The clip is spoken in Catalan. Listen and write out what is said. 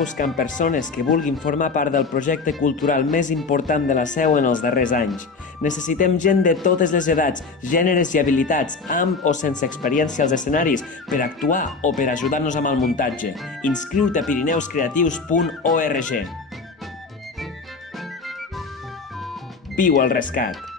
buscant persones que vulguin formar part del projecte cultural més important de la Seu en els darrers anys. Necessitem gent de totes les edats, gèneres i habilitats, amb o sense experiència als escenaris, per actuar o per ajudar-nos amb el muntatge. Inscriu-te a pirineuscreatius.org. Viu el rescat!